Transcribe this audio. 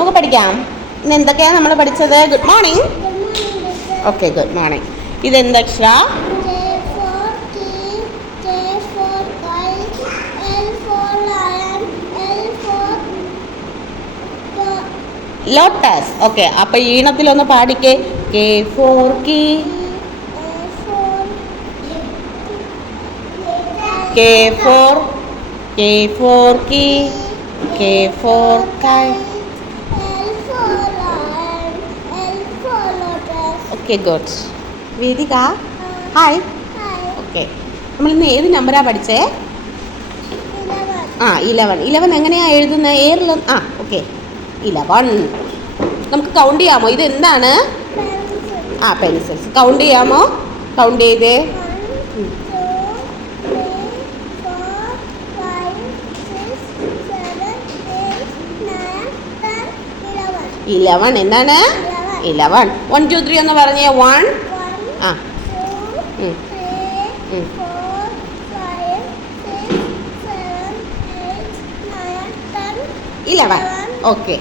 നമുക്ക് പഠിക്കാം. ഇന്ന് എന്തൊക്കെയാണ് നമ്മൾ പഠിച്ചത്? Good morning. Okay, good morning. ഇതെന്തക്ഷര? ലോട്ടസ്. ഓക്കെ, അപ്പൊ ഈണത്തിലൊന്ന് പാടിക്കേ. K for key, K for key, K for kite. Okay, good. Vedika, hi. Okay, നമ്മളിന്ന് ഏത് നമ്പറാണ് പഠിച്ചേ? 11 എങ്ങനെയാണ് എഴുതുന്നത്? ഏറിൽ ഓക്കെ, 11. നമുക്ക് കൗണ്ട് ചെയ്യാമോ? ഇത് എന്താണ്? പെൻസിൽസ്. കൗണ്ട് ചെയ്യാമോ? കൗണ്ട് ചെയ്തേ. 11 എന്താണ്? 11. 1 2 3 എന്ന് പറഞ്ഞേ. 1 11. ഓക്കെ.